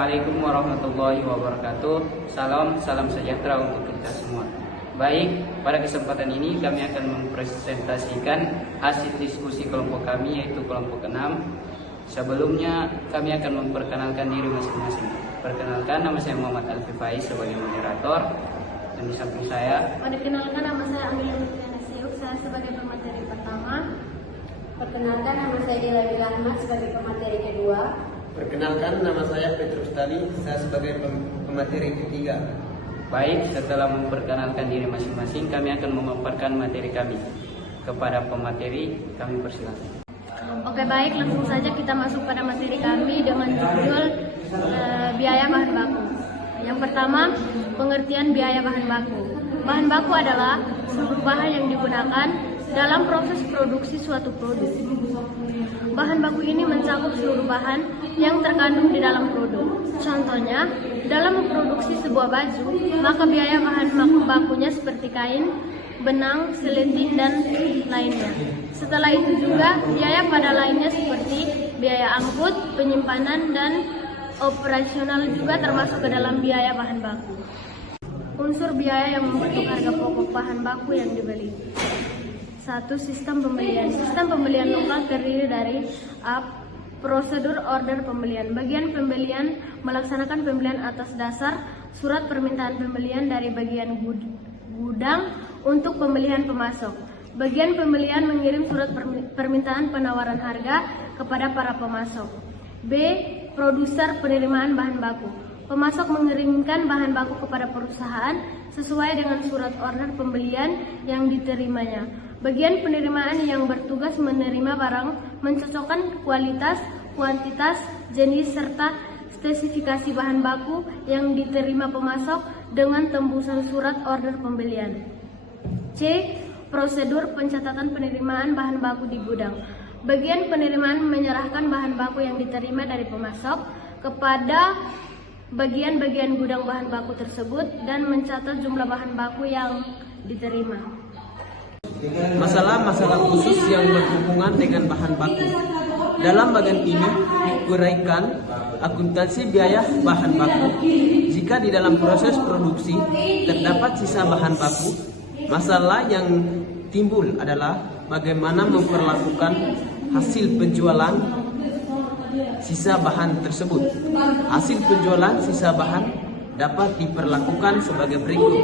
Assalamualaikum warahmatullahi wabarakatuh. Salam sejahtera untuk kita semua. Baik, pada kesempatan ini kami akan mempresentasikan hasil diskusi kelompok kami, yaitu kelompok ke-6. Sebelumnya kami akan memperkenalkan diri masing-masing. Perkenalkan, nama saya Muhammad Alfi Faiz sebagai moderator, dan di samping saya. Perkenalkan, nama saya Amelia Nutriana Siuk, saya sebagai pemateri pertama. Perkenalkan, nama saya Dila Ahmad sebagai pemateri kedua. Perkenalkan, nama saya Petrus Tali, saya sebagai pemateri ketiga. Baik, setelah memperkenalkan diri masing-masing, kami akan memaparkan materi kami. Kepada pemateri, kami persilakan. Oke, baik, langsung saja kita masuk pada materi kami dengan judul biaya bahan baku. Yang pertama, pengertian biaya bahan baku. Bahan baku adalah seluruh bahan yang digunakan dalam proses produksi suatu produk. Bahan baku ini mencakup seluruh bahan yang terkandung di dalam produk. Contohnya, dalam memproduksi sebuah baju, maka biaya bahan bakunya seperti kain, benang, seleting, dan lainnya. Setelah itu juga biaya pada lainnya seperti biaya angkut, penyimpanan, dan operasional juga termasuk ke dalam biaya bahan baku. Unsur biaya yang membentuk harga pokok bahan baku yang dibeli. 1. Sistem pembelian. Sistem pembelian lokal terdiri dari A. Prosedur order pembelian. Bagian pembelian melaksanakan pembelian atas dasar surat permintaan pembelian dari bagian gudang untuk pembelian pemasok. Bagian pembelian mengirim surat permintaan penawaran harga kepada para pemasok. B. Produser penerimaan bahan baku. Pemasok mengirimkan bahan baku kepada perusahaan sesuai dengan surat order pembelian yang diterimanya. Bagian penerimaan yang bertugas menerima barang, mencocokkan kualitas, kuantitas, jenis, serta spesifikasi bahan baku yang diterima pemasok dengan tembusan surat order pembelian. C. Prosedur pencatatan penerimaan bahan baku di gudang. Bagian penerimaan menyerahkan bahan baku yang diterima dari pemasok kepada bagian-bagian gudang bahan baku tersebut dan mencatat jumlah bahan baku yang diterima. Masalah-masalah khusus yang berhubungan dengan bahan baku. Dalam bagian ini diuraikan akuntansi biaya bahan baku. Jika di dalam proses produksi terdapat sisa bahan baku, masalah yang timbul adalah bagaimana memperlakukan hasil penjualan sisa bahan tersebut. Hasil penjualan sisa bahan dapat diperlakukan sebagai berikut.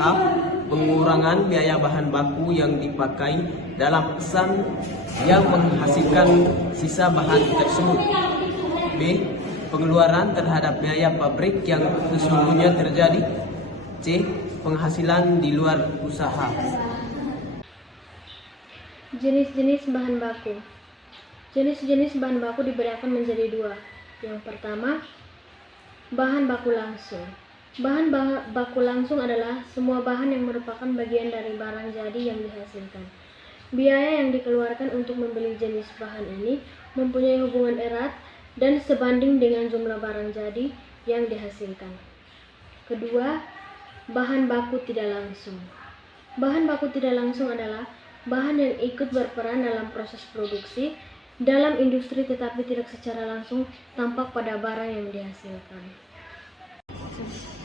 A. Pengurangan biaya bahan baku yang dipakai dalam pesan yang menghasilkan sisa bahan tersebut. B. Pengeluaran terhadap biaya pabrik yang sesungguhnya terjadi. C. Penghasilan di luar usaha. Jenis-jenis bahan baku. Jenis-jenis bahan baku dibedakan menjadi dua. Yang pertama, bahan baku langsung. Bahan baku langsung adalah semua bahan yang merupakan bagian dari barang jadi yang dihasilkan. Biaya yang dikeluarkan untuk membeli jenis bahan ini mempunyai hubungan erat dan sebanding dengan jumlah barang jadi yang dihasilkan. Kedua, bahan baku tidak langsung. Bahan baku tidak langsung adalah bahan yang ikut berperan dalam proses produksi dalam industri tetapi tidak secara langsung tampak pada barang yang dihasilkan.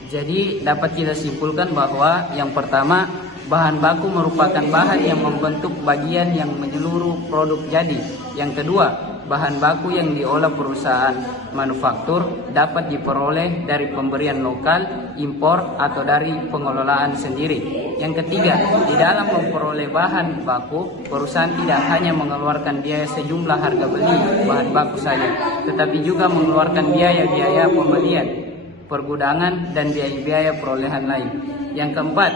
Jadi dapat kita simpulkan bahwa yang pertama, bahan baku merupakan bahan yang membentuk bagian yang menyeluruh produk jadi. Yang kedua, bahan baku yang diolah perusahaan manufaktur dapat diperoleh dari pemberian lokal, impor, atau dari pengelolaan sendiri. Yang ketiga, di dalam memperoleh bahan baku, perusahaan tidak hanya mengeluarkan biaya sejumlah harga beli bahan baku saja, tetapi juga mengeluarkan biaya-biaya pembelian, pergudangan, dan biaya-biaya perolehan lain. Yang keempat,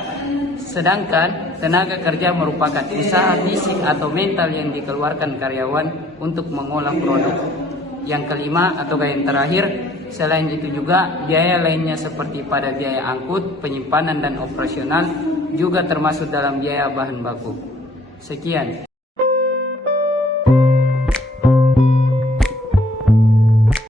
sedangkan tenaga kerja merupakan usaha fisik atau mental yang dikeluarkan karyawan untuk mengolah produk. Yang kelima atau yang terakhir, selain itu juga biaya lainnya seperti pada biaya angkut, penyimpanan, dan operasional juga termasuk dalam biaya bahan baku. Sekian.